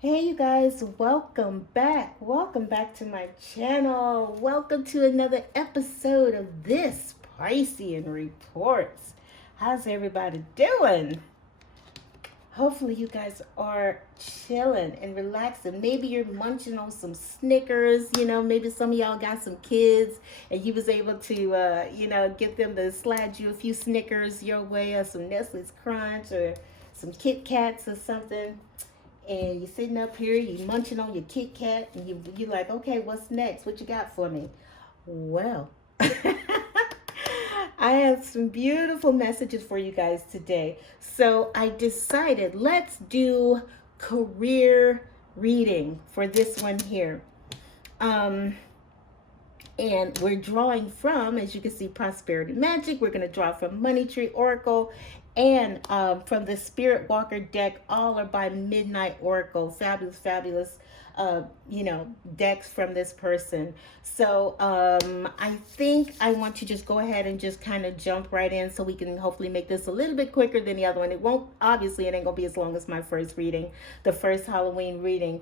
Hey you guys, welcome back. Welcome back to my channel. Welcome to another episode of this Piscean Reports. How's everybody doing? Hopefully you guys are chilling and relaxing. Maybe you're munching on some Snickers. Maybe some of y'all got some kids and you was able to, get them to slide you a few Snickers your way, or some Nestle's Crunch, or some Kit Kats or something. And you're sitting up here, you munching on your Kit Kat, and you're like, okay, what's next? What you got for me? Well, I have some beautiful messages for you guys today. So I decided let's do career reading for this one here. Um, and we're drawing from, as you can see, Prosperity Magic. We're going to draw from Money Tree Oracle and from the Spirit Walker deck. All are by Midnight Oracle. Fabulous, fabulous, decks from this person. So I think I want to just go ahead and just kind of jump right in so we can hopefully make this a little bit quicker than the other one. It won't, obviously, it ain't going to be as long as my first reading, the first Halloween reading.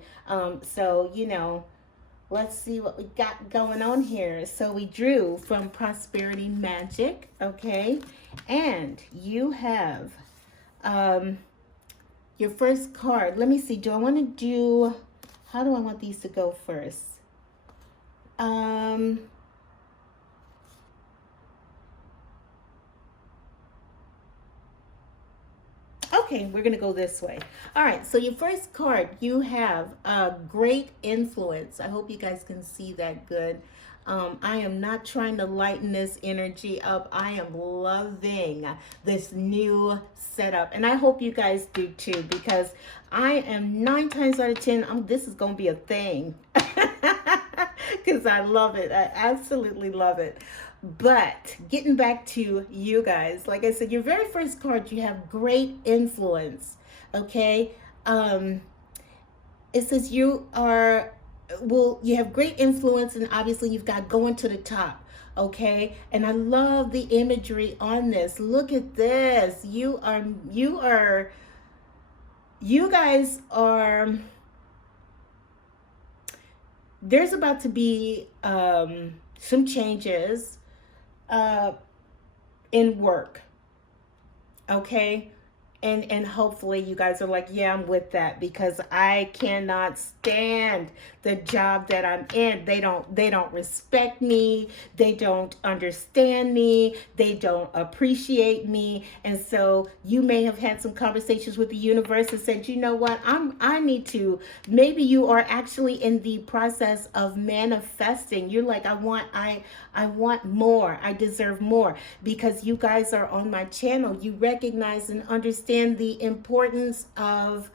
Let's see what we got going on here. So we drew from Prosperity Magic, okay? And you have your first card. Let me see. Do I want to do, how do I want these to go first? Okay, we're going to go this way. All right, so your first card, you have great influence. I hope you guys can see that good. I am not trying to lighten this energy up. I am loving this new setup. And I hope you guys do too, because I am 9 times out of 10, this is going to be a thing. Because I love it. I absolutely love it. But getting back to you guys, like I said, your very first card, you have great influence. Okay. It says you have great influence, and obviously you've got going to the top. Okay. And I love the imagery on this. Look at this. You guys are, there's about to be some changes in work, okay? And hopefully you guys are like, yeah, I'm with that, because I cannot stand the job that I'm in. They don't respect me. They don't understand me. They don't appreciate me. And so you may have had some conversations with the universe and said, you know what, I need to, maybe you are actually in the process of manifesting. You're like, I want more. I deserve more, because you guys are on my channel. You recognize and understand the importance of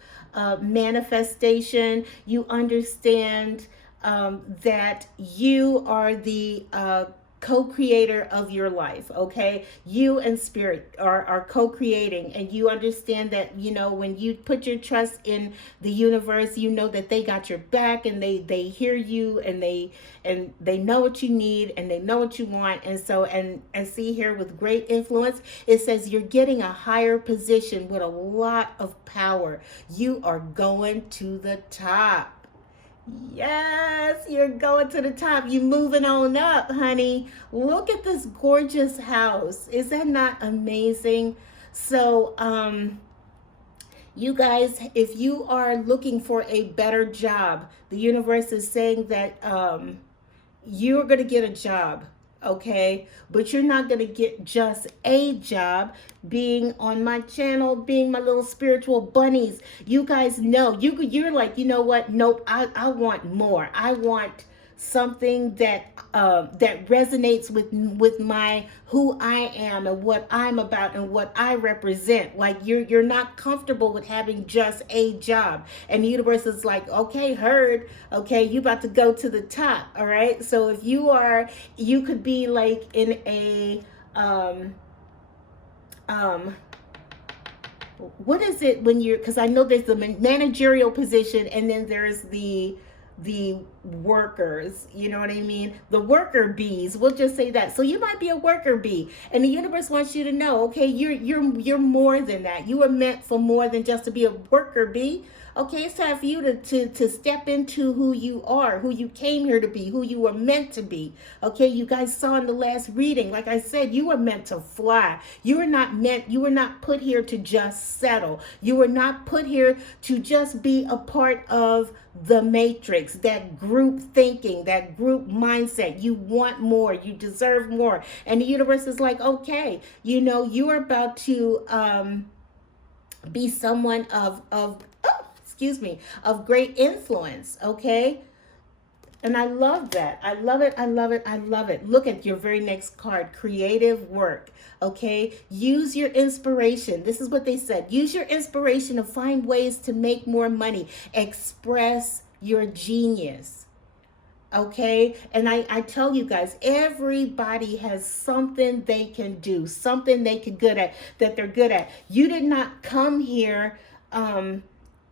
manifestation. You understand that you are the co-creator of your life. Okay, you and spirit are co-creating, and you understand that, when you put your trust in the universe, you know that they got your back, and they hear you, and they know what you need, and they know what you want. And so, and see here, with great influence, it says you're getting a higher position with a lot of power. You are going to the top. Yes, you're going to the top. You're moving on up, honey. Look at this gorgeous house. Is that not amazing? So, you guys, if you are looking for a better job, the universe is saying that you're going to get a job. Okay, but you're not going to get just a job. Being on my channel, being my little spiritual bunnies, you guys know, you're like, you know what, nope, I want more. I want something that resonates with my who I am and what I'm about and what I represent. Like, you're not comfortable with having just a job, and the universe is like, okay, heard. Okay, you about to go to the top. All right, so if you could be like in a what is it when you're, because I know there's the managerial position, and then there's the the workers, you know what I mean? The worker bees, we'll just say that. So you might be a worker bee, and the universe wants you to know, okay, you're more than that. You are meant for more than just to be a worker bee. Okay, it's time for you to step into who you are, who you came here to be, who you were meant to be. Okay, you guys saw in the last reading, like I said, you were meant to fly. You were not put here to just settle. You were not put here to just be a part of the matrix, that group thinking, that group mindset. You want more, you deserve more. And the universe is like, okay, you are about to be someone of oh, excuse me, of great influence, okay? And I love that. I love it. I love it. I love it. Look at your very next card, creative work. Okay. Use your inspiration. This is what they said. Use your inspiration to find ways to make more money. Express your genius. Okay. And I tell you guys, everybody has something they can do, something they can good at, that they're good at. You did not come here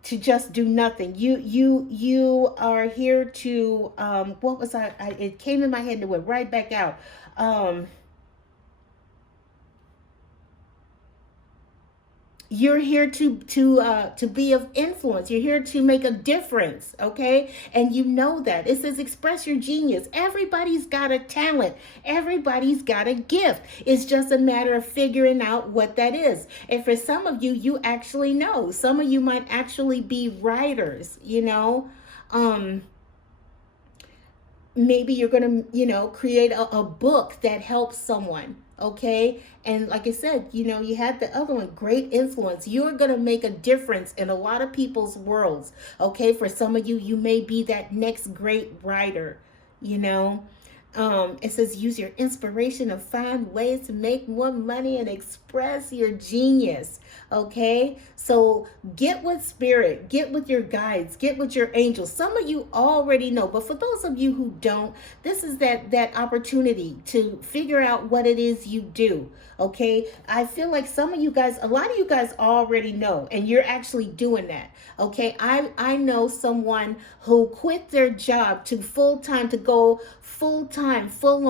to just do nothing. You are here to what was I it came in my head and it went right back out. You're here to be of influence. You're here to make a difference, okay? And you know that. It says express your genius. Everybody's got a talent. Everybody's got a gift. It's just a matter of figuring out what that is. And for some of you, you actually know. Some of you might actually be writers, maybe you're going to, create a book that helps someone. Okay. And like I said, you had the other one, great influence. You're going to make a difference in a lot of people's worlds. Okay. For some of you, you may be that next great writer, you know. It says use your inspiration to find ways to make more money and express your genius. Okay, so get with spirit, get with your guides, get with your angels. Some of you already know, but for those of you who don't, this is that opportunity to figure out what it is you do. Okay, I feel like some of you guys, a lot of you guys already know, and you're actually doing that. Okay, I know someone who quit their job to full-time, to go full-time, full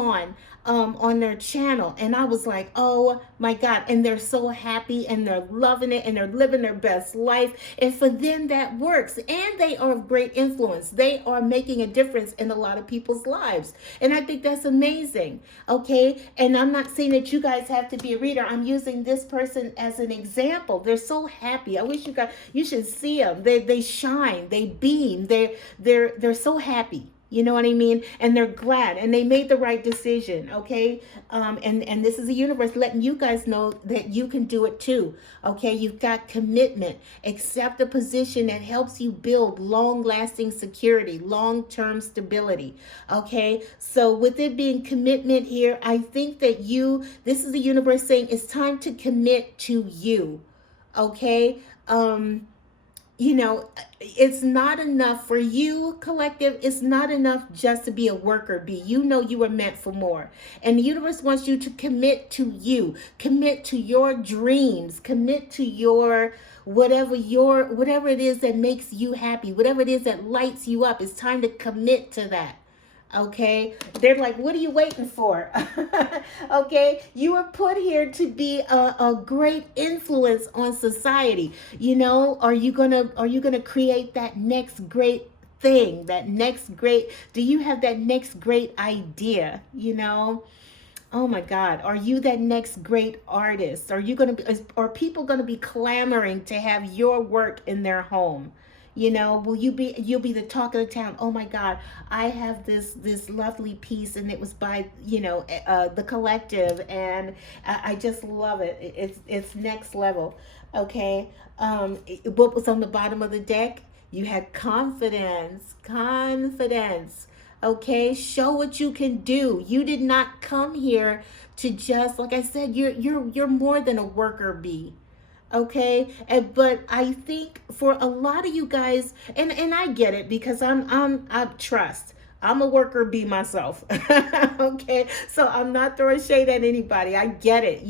on their channel, and I was like, oh my God, and they're so happy and they're loving it and they're living their best life, and for them that works, and they are of great influence. They are making a difference in a lot of people's lives, and I think that's amazing. Okay, and I'm not saying that you guys have to be a reader. I'm using this person as an example. They're so happy. I wish you should see them. They shine, they beam, they're so happy. You know what I mean? And they're glad, and they made the right decision. Okay. And this is the universe letting you guys know that you can do it too. Okay. You've got commitment. Accept a position that helps you build long lasting security, long term stability. Okay. So with it being commitment here, I think that this is the universe saying it's time to commit to you. Okay. It's not enough for you, collective. It's not enough just to be a worker bee. You were meant for more. And the universe wants you to commit to you, commit to your dreams, commit to your whatever it is that makes you happy, whatever it is that lights you up. It's time to commit to that. Okay, they're like, what are you waiting for? Okay, you were put here to be a great influence on society. Are you gonna create that next great thing, do you have that next great idea? Oh my God, are you that next great artist? Are people gonna be clamoring to have your work in their home? You'll be the talk of the town. Oh my God, I have this lovely piece, and it was by the collective, and I just love it. It's next level. Okay. What was on the bottom of the deck? You had confidence. Okay, show what you can do. You did not come here to just, like I said, you're more than a worker bee. Okay, but I think for a lot of you guys, and I get it, because I trust. I'm a worker bee myself. Okay, so I'm not throwing shade at anybody. I get it.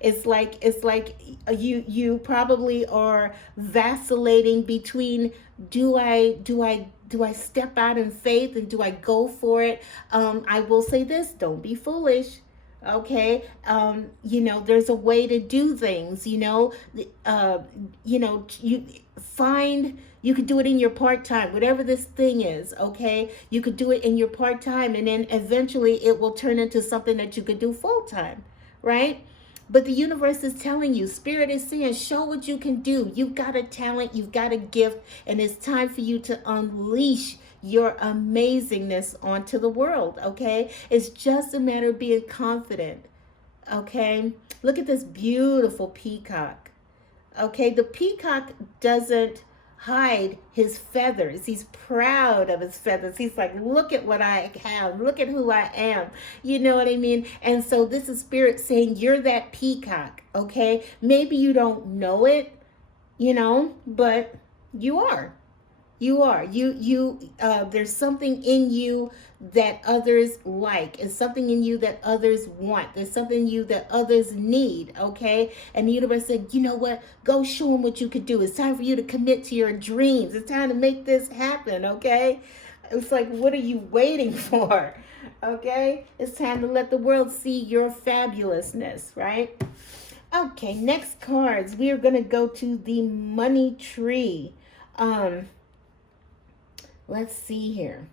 It's like you probably are vacillating between, do I do I step out in faith and do I go for it? I will say this: don't be foolish. Okay, there's a way to do things. You find you could do it in your part time, whatever this thing is. Okay, you could do it in your part time, and then eventually it will turn into something that you could do full time, right? But the universe is telling you, Spirit is saying, show what you can do. You've got a talent, you've got a gift, and it's time for you to unleash your amazingness onto the world, okay? It's just a matter of being confident, okay? Look at this beautiful peacock. Okay, the peacock doesn't hide his feathers. He's proud of his feathers. He's like, look at what I have. Look at who I am. You know what I mean? And so this is Spirit saying, you're that peacock. Okay, maybe you don't know it, but you are. You are. There's something in you that others like. It's something in you that others want. There's something in you that others need, okay? And the universe said, you know what? Go show them what you could do. It's time for you to commit to your dreams. It's time to make this happen, okay? It's like, what are you waiting for? Okay? It's time to let the world see your fabulousness, right? Okay, next cards. We are going to go to the money tree. Let's see here.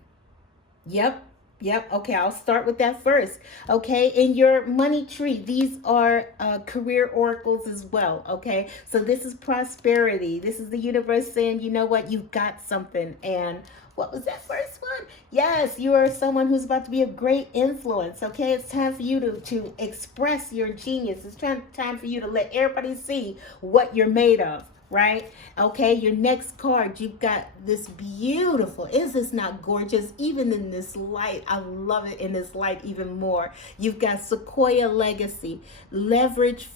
Yep. Okay, I'll start with that first. Okay, in your money tree, these are career oracles as well. Okay, so this is prosperity. This is the universe saying, you know what, you've got something. And what was that first one? Yes, you are someone who's about to be of great influence. Okay, it's time for you to express your genius. It's time for you to let everybody see what you're made of. Right? Okay, your next card, you've got this beautiful, is this not gorgeous? Even in this light, I love it in this light even more. You've got Sequoia Legacy, leverage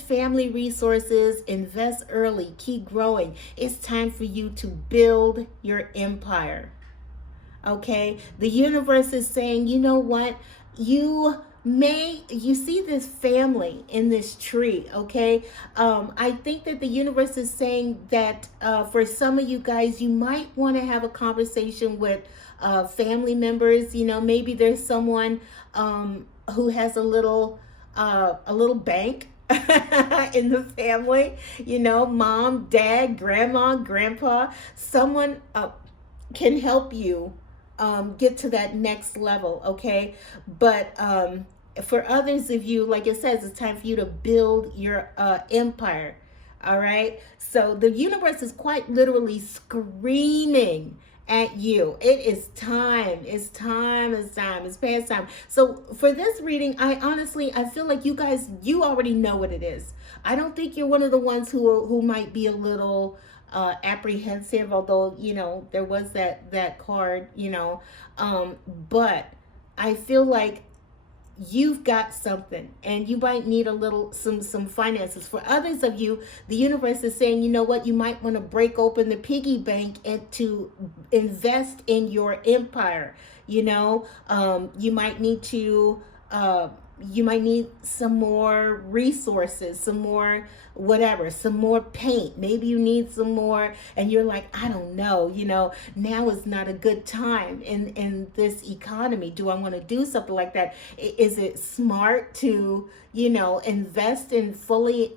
family resources, invest early, keep growing. It's time for you to build your empire. Okay, the universe is saying, you know what? You see this family in this tree, okay? I think that the universe is saying that for some of you guys, you might want to have a conversation with family members. Maybe there's someone who has a little bank in the family. Mom, dad, grandma, grandpa. Someone can help you get to that next level, okay? But for others of you, like it says, it's time for you to build your empire, all right? So the universe is quite literally screaming at you. It is time. It's time. It's past time. So for this reading, I feel like you already know what it is. I don't think you're one of the ones who might be a little apprehensive, although there was that card, but I feel like you've got something and you might need some finances. For others of you, the universe is saying, you know what, you might want to break open the piggy bank and to invest in your empire. You might need to you might need some more resources, some more whatever, some more paint. Maybe you need some more, and you're like, I don't know, now is not a good time in this economy. Do I want to do something like that? Is it smart to, invest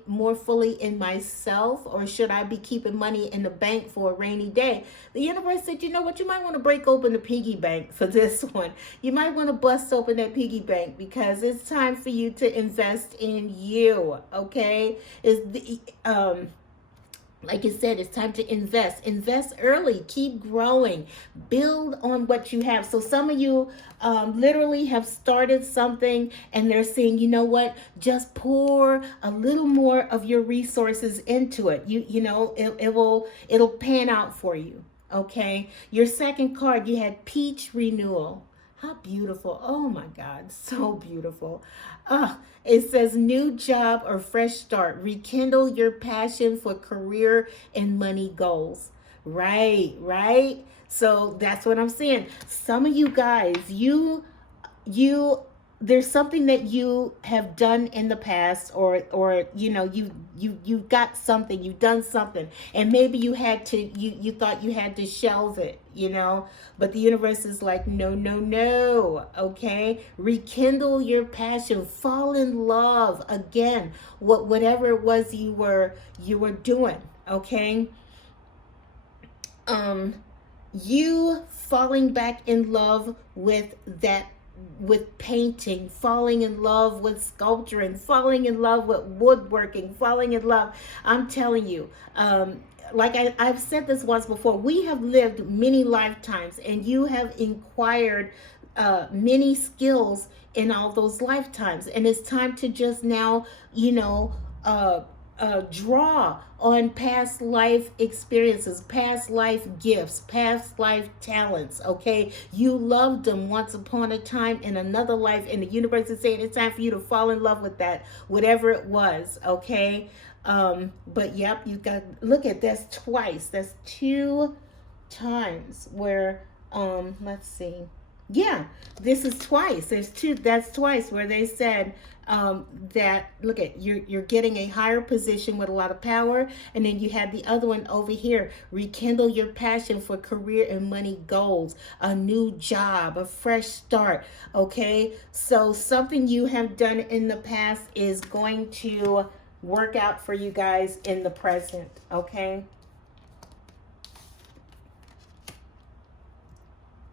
more fully in myself, or should I be keeping money in the bank for a rainy day? The universe said, you know what, you might want to break open the piggy bank for this one. You might want to bust open that piggy bank because it's time for you to invest in you, okay? Like I said, it's time to invest early, keep growing, build on what you have. So some of you literally have started something and they're saying, you know what, just pour a little more of your resources into it. It'll pan out for you. Okay, your second card, you had peach renewal. How beautiful. Oh my God, so beautiful. It says new job or fresh start. Rekindle your passion for career and money goals. Right. So that's what I'm saying. Some of you guys, you there's something that you have done in the past, or you got something, you've done something, and maybe you thought you had to shelve it, but the universe is like, no, no, no. Okay, rekindle your passion, fall in love again, whatever it was you were doing. Okay, um you falling back in love with that, with painting, falling in love with sculpturing, falling in love with woodworking, falling in love. I'm telling you, like I've said this once before, we have lived many lifetimes, and you have inquired many skills in all those lifetimes, and it's time to just now, uh, draw on past life experiences, past life gifts, past life talents. Okay, you loved them once upon a time in another life, and the universe is saying it's time for you to fall in love with that, whatever it was. Okay, but yep, you got, look at, that's twice. That's two times where, let's see, yeah, this is twice. There's two. That's twice where they said, that, look at, you're getting a higher position with a lot of power, and then you have the other one over here. Rekindle your passion for career and money goals, a new job, a fresh start. Okay, so something you have done in the past is going to work out for you guys in the present. Okay.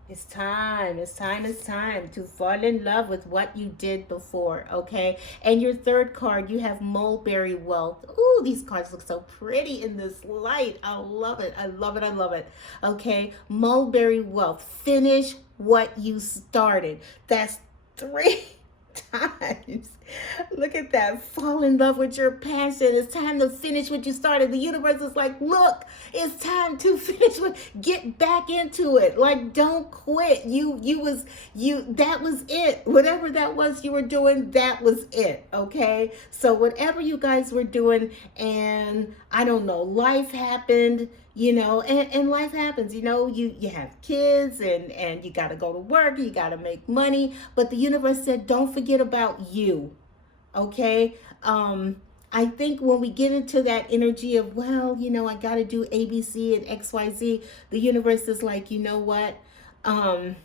It's time. It's time. It's time to fall in love with what you did before. Okay. And your third card, you have mulberry wealth. Ooh, these cards look so pretty in this light. I love it. I love it. I love it. Okay. Mulberry wealth. Finish what you started. That's three times. Look at that. Fall in love with your passion. It's time to finish what you started. The universe is like, look, it's time to finish what, get back into it. Like, don't quit. That was it. Whatever that was you were doing, that was it. Okay. So whatever you guys were doing, and I don't know, life happened, and life happens, you have kids, and you got to go to work, you got to make money, but the universe said, don't forget about you. Okay. I think when we get into that energy of, well, I got to do ABC and XYZ, the universe is like, you know what? Um,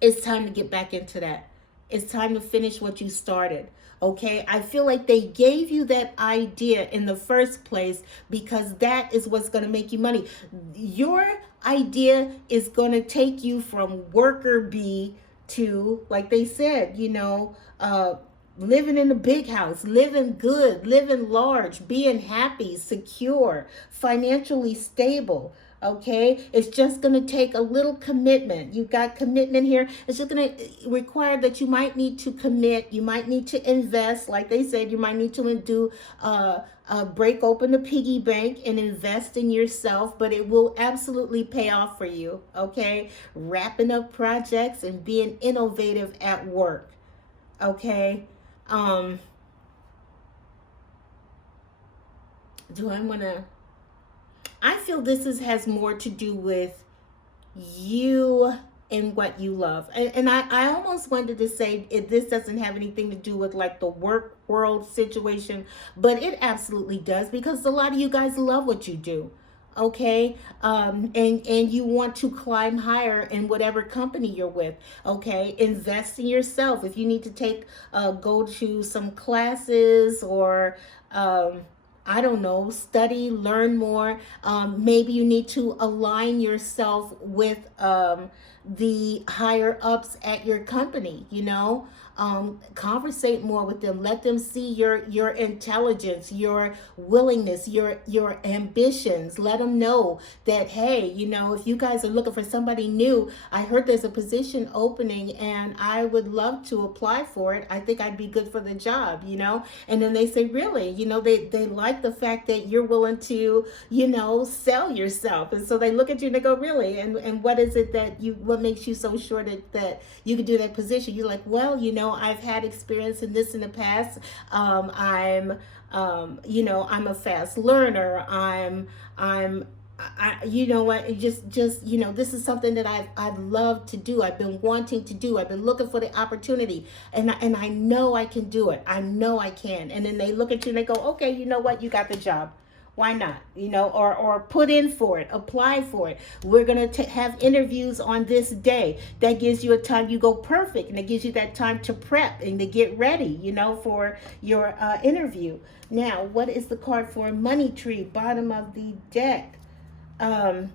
it's time to get back into that. It's time to finish what you started. Okay, I feel like they gave you that idea in the first place because that is what's going to make you money. Your idea is going to take you from worker bee to, like they said, living in a big house, living good, living large, being happy, secure, financially stable. Okay, it's just going to take a little commitment. You've got commitment here. It's just going to require that you might need to commit. You might need to invest. Like they said, you might need to do break open the piggy bank and invest in yourself, but it will absolutely pay off for you. Okay, wrapping up projects and being innovative at work. Okay. um do I want to, I feel has more to do with you and what you love. And I almost wanted to say this doesn't have anything to do with like the work world situation, but it absolutely does, because a lot of you guys love what you do. Okay. And you want to climb higher in whatever company you're with. Okay, invest in yourself. If you need to take go to some classes, or I don't know, study, learn more. Maybe you need to align yourself with the higher ups at your company, conversate more with them. Let them see your intelligence, your willingness, your ambitions. Let them know that, hey, if you guys are looking for somebody new, I heard there's a position opening and I would love to apply for it. I think I'd be good for the job, And then they say, really, they like the fact that you're willing to, sell yourself. And so they look at you and they go, really? And what is it what makes you so sure that you can do that position? You're like, well, I've had experience in this in the past. I'm a fast learner. I'm you know what, this is something that I've loved to do. I've been wanting to do. I've been looking for the opportunity, and I know I can do it. I know I can. And then they look at you and they go, okay, you know what, you got the job. Why not? Or put in for it, apply for it. We're gonna have interviews on this day. That gives you a time. You go perfect, and it gives you that time to prep and to get ready, for your interview. Now, what is the card for money tree? Bottom of the deck. um,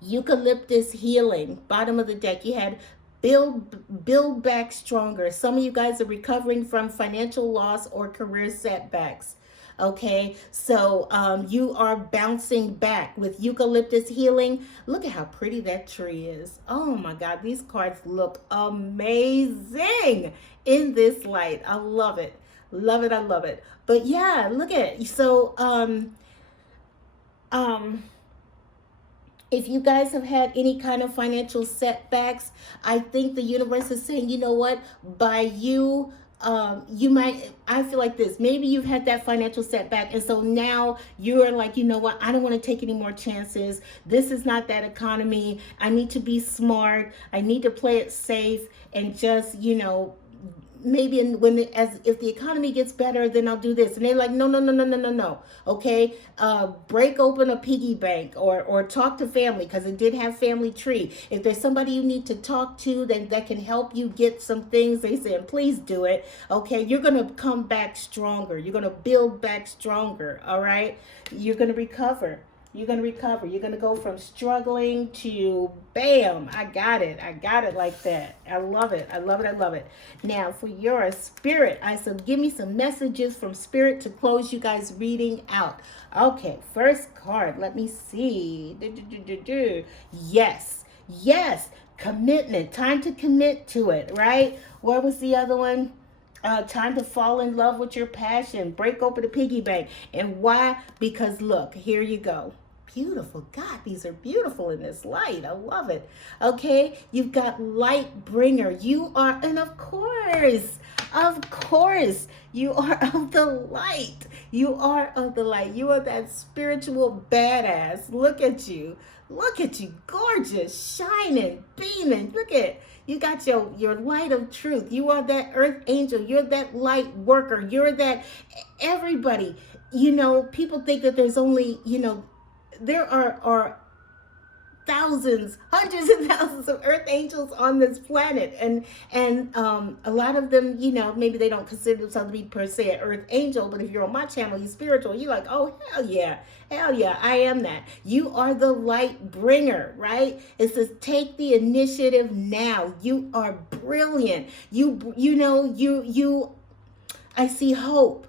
Eucalyptus healing. Bottom of the deck, you had build back stronger. Some of you guys are recovering from financial loss or career setbacks. Okay, so you are bouncing back with eucalyptus healing. Look at how pretty that tree is. Oh my God, these cards look amazing in this light. I love it. Love it. I love it. But yeah, look at it. So um if you guys have had any kind of financial setbacks, I think the universe is saying, you know what, by you, you might, I feel like this, maybe you've had that financial setback, and so now you're like, you know what, I don't want to take any more chances. This is not that economy. I need to be smart. I need to play it safe, and just, maybe as if the economy gets better, then I'll do this. And they're like, no, no, no, no, no, no, no. Okay, break open a piggy bank, or talk to family, because it did have family tree. If there's somebody you need to talk to, then that can help you get some things, they said, please do it. Okay, you're gonna come back stronger. You're gonna build back stronger. All right, you're gonna recover. You're going to recover. You're going to go from struggling to bam, I got it. I got it like that. I love it. I love it. I love it. Now, for your spirit, I said, give me some messages from spirit to close you guys reading out. Okay, first card. Let me see. Yes. Yes. Commitment. Time to commit to it, right? What was the other one? Time to fall in love with your passion. Break open the piggy bank. And why? Because look, here you go. Beautiful. God, these are beautiful in this light. I love it. Okay, you've got light bringer. You are, and of course, you are of the light. You are of the light. You are that spiritual badass. Look at you. Look at you. Gorgeous, shining, beaming. Look at, you got your light of truth. You are that earth angel. You're that light worker. You're that everybody. People think that there's only, there are thousands, hundreds of thousands of earth angels on this planet, and a lot of them, maybe they don't consider themselves to be per se an earth angel, but if you're on my channel, you're spiritual, you're like, oh hell yeah, I am that. You are the light bringer, right? It says take the initiative now. You are brilliant. I see hope,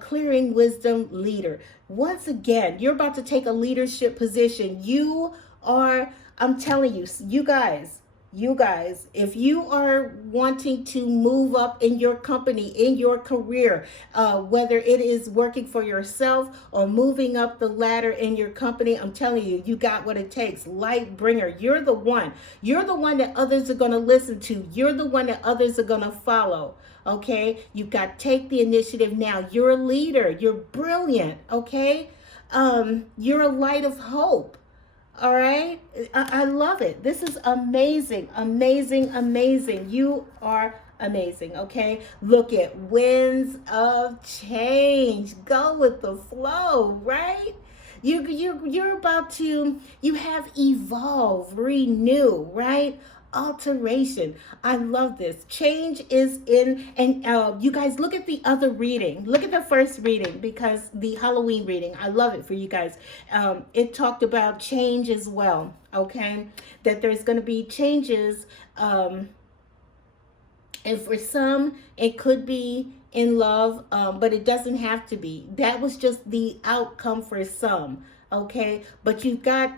clearing wisdom leader. Once again, you're about to take a leadership position. You are, I'm telling you, you guys, if you are wanting to move up in your company, in your career, whether it is working for yourself or moving up the ladder in your company, I'm telling you, you got what it takes. Light bringer. You're the one. You're the one that others are going to listen to. You're the one that others are going to follow. Okay, you've got to take the initiative now. You're a leader. You're brilliant. Okay, you're a light of hope. All right, I love it. This is amazing, amazing, amazing. You are amazing. Okay, look at winds of change. Go with the flow, right? You're about to, you have evolve, renew, right? Alteration. I love this. Change is in, and you guys look at the other reading. Look at the first reading, because the Halloween reading, I love it for you guys. It talked about change as well. Okay, that there's going to be changes, and for some it could be in love, but it doesn't have to be. That was just the outcome for some. Okay, but you've got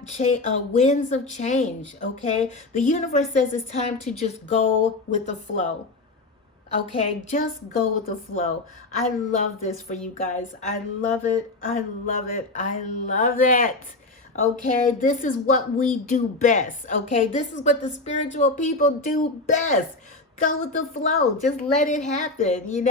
winds of change. Okay, the universe says it's time to just go with the flow. Okay, just go with the flow. I love this for you guys. I love it. I love it. I love it. Okay, this is what we do best. Okay, this is what the spiritual people do best. Go with the flow. Just let it happen.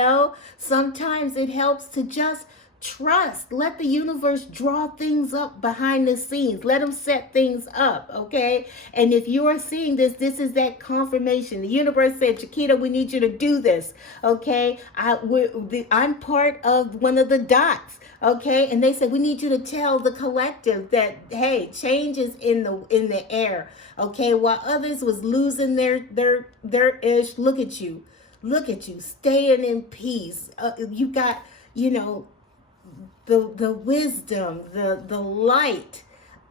Sometimes it helps to just Trust. Let the universe draw things up behind the scenes. Let them set things up, okay? And if you are seeing this, this is that confirmation. The universe said, Chiquita, we need you to do this, okay? I'm part of one of the dots, okay? And they said, we need you to tell the collective that, hey, change is in the air, okay? While others was losing their ish, look at you. Look at you, staying in peace. You got, you know, the wisdom, the light.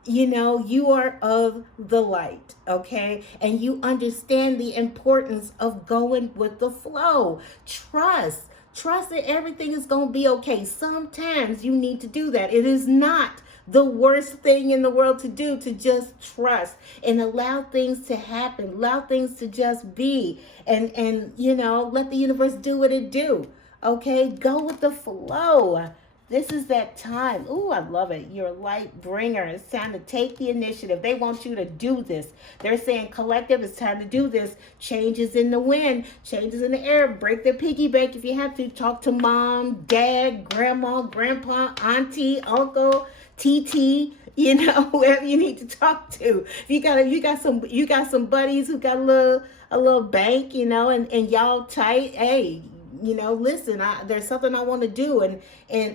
You know, you are of the light, okay? And you understand the importance of going with the flow. Trust that everything is going to be okay. Sometimes you need to do that. It is not the worst thing in the world to do, to just trust and allow things to happen, allow things to just be, and you know, let the universe do what it do. Okay, go with the flow. This is that time. Ooh, I love it. You're a light bringer. It's time to take the initiative. They want you to do this. They're saying, collective, it's time to do this. Changes in the wind, changes in the air. Break the piggy bank if you have to. Talk to mom, dad, grandma, grandpa, auntie, uncle, TT, you know, whoever you need to talk to. You got some buddies who got a little bank, you know, and y'all tight. Hey, you know, listen, there's something I want to do, and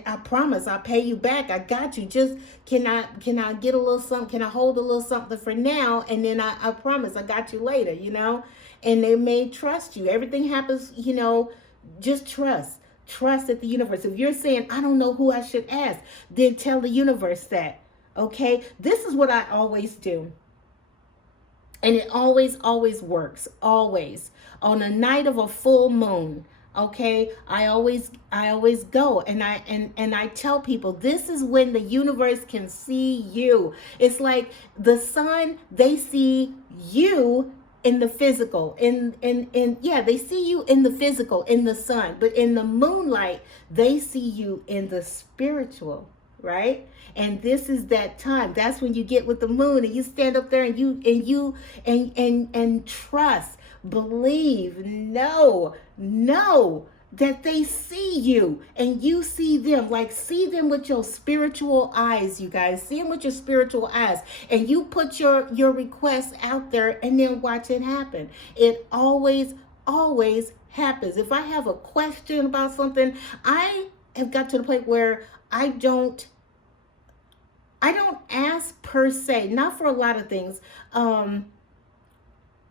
I promise I'll pay you back. I got you. Just can I get a little something? Can I hold a little something for now? And then I promise I got you later, you know? And they may trust you. Everything happens, you know, just trust. Trust at the universe. If you're saying, I don't know who I should ask, then tell the universe that. Okay? This is what I always do. And it always works. Always. On a night of a full moon, okay, I always go and I tell people, this is when the universe can see you. It's like the sun, they see you in the physical, yeah, they see you in the physical, in the sun, but in the moonlight they see you in the spiritual, right? And this is that time. That's when you get with the moon and you stand up there and you trust, believe, know that they see you and you see them. Like, see them with your spiritual eyes, you guys. See them with your spiritual eyes. And you put your requests out there and then watch it happen. It always happens. If I have a question about something, I have got to the point where I don't ask per se, not for a lot of things.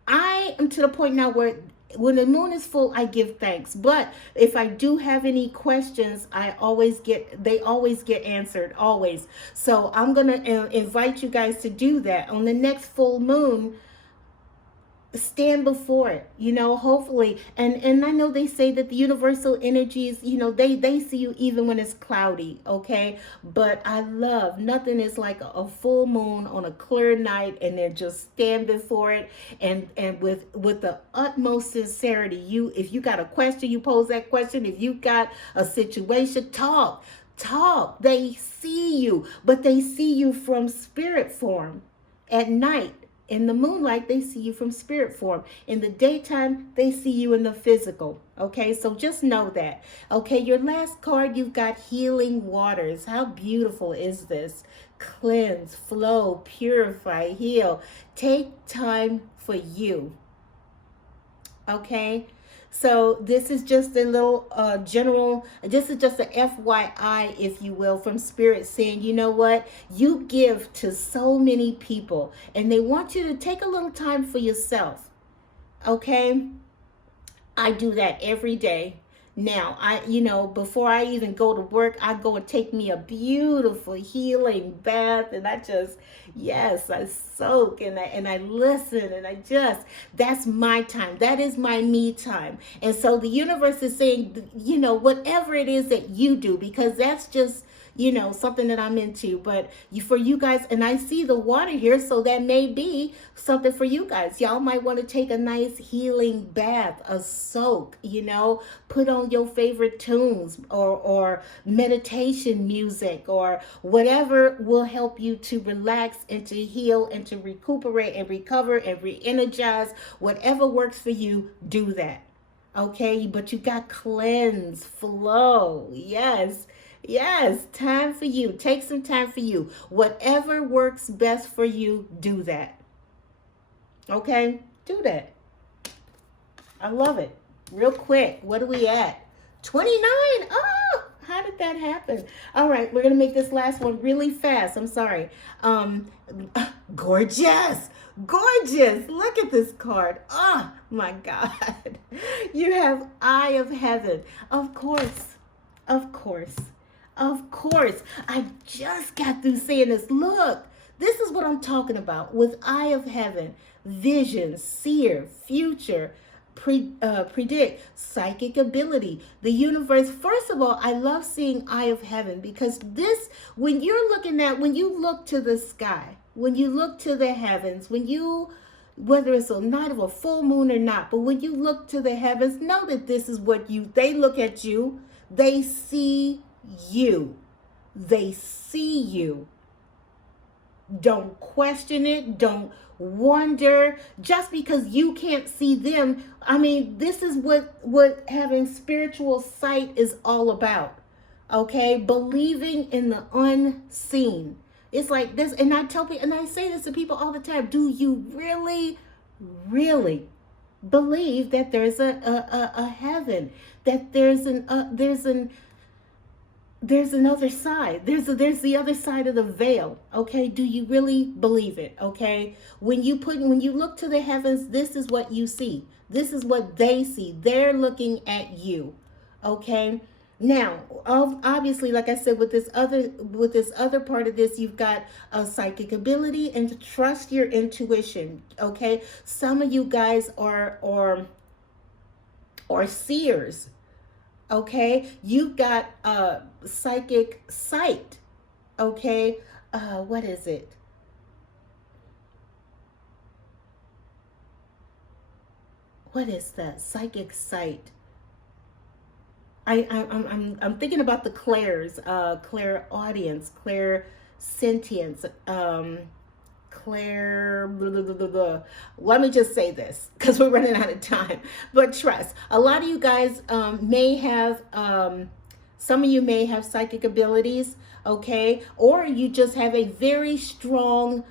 I am to the point now where when the moon is full, I give thanks. But if I do have any questions, they always get answered, always. So I'm going to invite you guys to do that on the next full moon. Stand before it, you know, hopefully. And I know they say that the universal energies, you know, they see you even when it's cloudy, okay? But I love, nothing is like a full moon on a clear night, and then just stand before it and with the utmost sincerity. If you got a question, you pose that question. If you got a situation, talk. They see you, but they see you from spirit form. At night, in the moonlight, they see you from spirit form. In the daytime, they see you in the physical. Okay, so just know that. Okay, your last card, you've got healing waters. How beautiful is this? Cleanse, flow, purify, heal. Take time for you. Okay, so this is just a little this is just a FYI, if you will, from Spirit saying, you know what? You give to so many people and they want you to take a little time for yourself. Okay? I do that every day. Now, before I even go to work, I go and take me a beautiful healing bath, and I soak and I listen, and that's my time. That is my me time. And so the universe is saying, whatever it is that you do, because that's just, something that I'm into. But for you guys, and I see the water here, so that may be something for you guys. Y'all might want to take a nice healing bath, a soak, put on your favorite tunes or meditation music or whatever will help you to relax and to heal and to recuperate and recover and re-energize. Whatever works for you, do that. Okay, but you got cleanse, flow. Yes. Yes, time for you. Take some time for you. Whatever works best for you, do that. Okay? Do that. I love it. Real quick, what are we at? 29. Oh, how did that happen? All right, we're going to make this last one really fast. I'm sorry. Um gorgeous. Gorgeous. Look at this card. Oh, my God. You have Eye of Heaven. Of course. Of course. Of course. I just got through saying this. Look, this is what I'm talking about with Eye of Heaven. Vision, seer, future, predict, psychic ability, the universe. First of all, I love seeing Eye of Heaven because this, when you're looking at, when you look to the sky, when you look to the heavens, when you, whether it's a night of a full moon or not, but when you look to the heavens, know that this is what you, they look at you, they see you. They see you. Don't question it. Don't wonder just because you can't see them. I mean, this is what having spiritual sight is all about. Okay? Believing in the unseen. It's like this, and I tell people, and I say this to people all the time. Do you really, really believe that there's a heaven? That there's another side. There's the other side of the veil. Okay, do you really believe it? Okay, when you look to the heavens, this is what you see. This is what they see. They're looking at you. Okay. Now, obviously, like I said, with this other part of this, you've got a psychic ability and to trust your intuition. Okay, some of you guys are or seers. Okay, you've got psychic sight. Okay, what is it? What is that? Psychic sight. I'm thinking about the clairs, clair audience, clair sentience, Claire, blah, blah, blah, blah. Let me just say this because we're running out of time. But trust, a lot of you guys may have, some of you may have psychic abilities, okay? Or you just have a very strong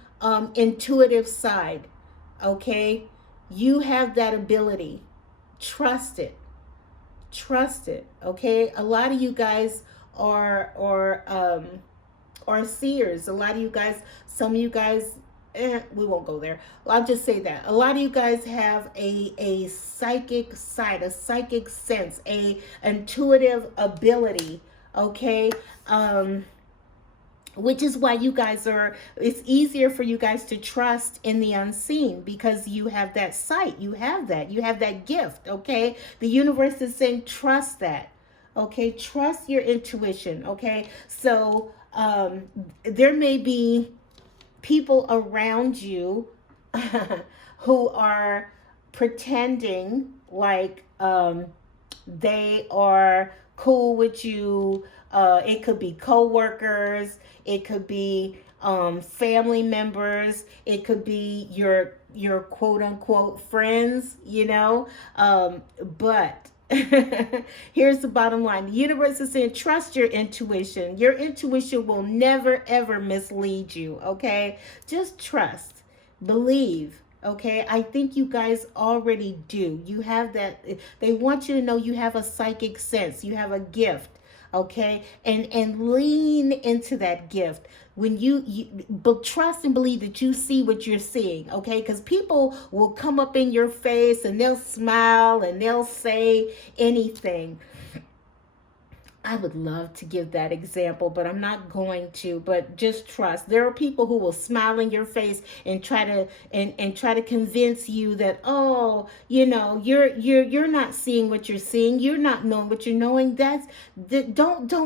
intuitive side, okay? You have that ability. Trust it. Trust it, okay? A lot of you guys are seers. A lot of you guys, some of you guys, we won't go there. I'll just say that a lot of you guys have a psychic side, a psychic sense, a intuitive ability. Okay, which is why you guys are. It's easier for you guys to trust in the unseen because you have that sight. You have that gift. Okay, the universe is saying trust that. Okay, trust your intuition. Okay, so there may be people around you who are pretending like they are cool with you. It could be coworkers, it could be family members, it could be your quote unquote friends, you know. But here's the bottom line. The universe is saying trust your intuition. Your intuition will never ever mislead you, okay? Just trust. Believe. Okay, I think you guys already do. You have that. They want you to know you have a psychic sense. You have a gift. Okay, and lean into that gift when but trust and believe that you see what you're seeing. Okay, because people will come up in your face and they'll smile and they'll say anything. I would love to give that example, but I'm not going to. But just trust. There are people who will smile in your face and try to and try to convince you that, oh, you know, you're not seeing what you're seeing. You're not knowing what you're knowing. Don't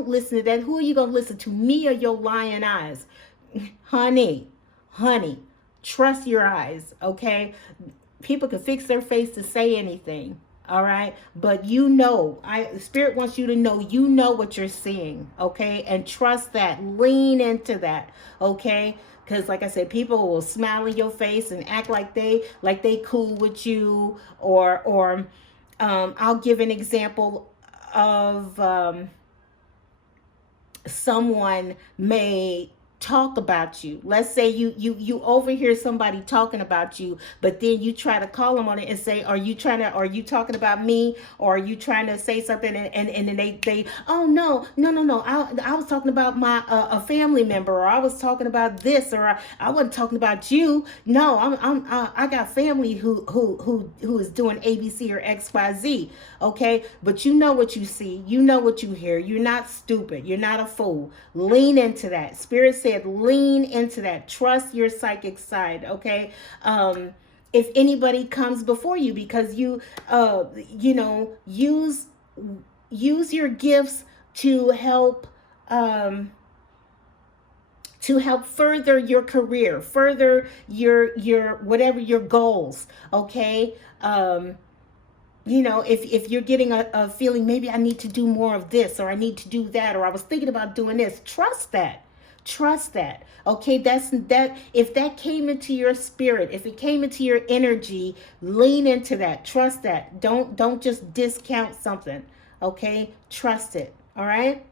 listen to that. Who are you gonna listen to? Me or your lying eyes? Honey, trust your eyes. Okay, people can fix their face to say anything. All right, but you know, Spirit wants you to know, you know what you're seeing. Okay, and trust that. Lean into that. Okay, because like I said, people will smile in your face and act like they cool with you. Or I'll give an example of someone may talk about you. Let's say you overhear somebody talking about you, but then you try to call them on it and say, are you talking about me, or are you trying to say something, and then they oh no, I was talking about my a family member, or I was talking about this, or I wasn't talking about you. No, I got family who is doing ABC or XYZ. Okay, but you know what you see, you know what you hear. You're not stupid, you're not a fool. Lean into that. Spirit said lean into that. Trust your psychic side. Okay. If anybody comes before you, because you know, use your gifts to help, further your career, further your whatever your goals. Okay. You know, if you're getting a feeling, maybe I need to do more of this, or I need to do that, or I was thinking about doing this, trust that. Trust that. Okay, that's that. If that came into your spirit, if it came into your energy, lean into that. Trust that. Don't just discount something. Okay, trust it. All right.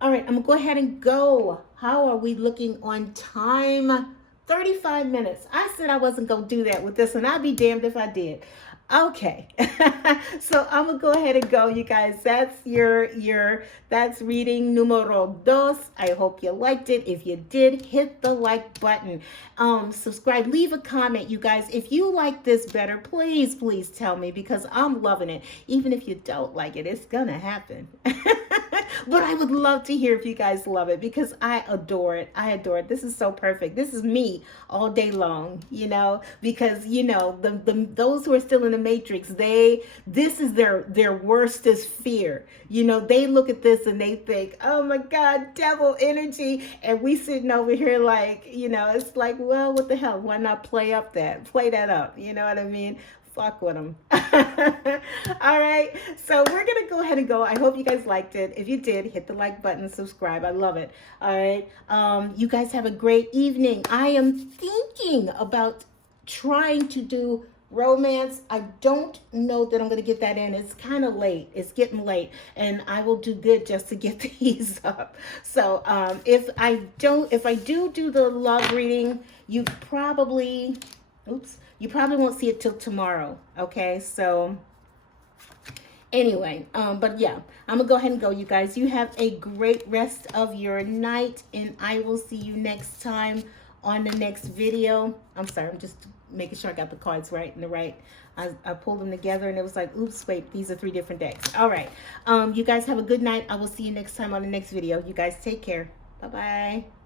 All right, I'm gonna go ahead and go. How are we looking on time? 35 minutes. I said I wasn't gonna do that with this, and I'd be damned if I did. Okay. So I'm gonna go ahead and go, you guys. That's that's reading numero dos. I hope you liked it. If you did, hit the like button. Subscribe, leave a comment, you guys. If you like this better, please tell me, because I'm loving it. Even if you don't like it, it's gonna happen. But I would love to hear if you guys love it, because I adore it. I adore it. This is so perfect. This is me all day long, you know, because you know, those who are still in the matrix, this is their worstest fear. You know, they look at this and they think, oh my God, devil energy. And we sitting over here like, you know, it's like, well, what the hell? Why not play that up? You know what I mean? Fuck with them. All right. So we're going to go ahead and go. I hope you guys liked it. If you did, hit the like button, subscribe. I love it. All right. You guys have a great evening. I am thinking about trying to do romance. I don't know that I'm going to get that in. It's kind of late. It's getting late, and I will do good just to get these up. So if I do the love reading, you probably won't see it till tomorrow. Okay, so anyway, but yeah, I'm gonna go ahead and go, you guys. You have a great rest of your night, and I will see you next time on the next video. I'm sorry, I'm just making sure I got the cards right and the right. I pulled them together and it was like, oops, wait, these are 3 different decks. All right, you guys have a good night. I will see you next time on the next video. You guys take care. Bye bye.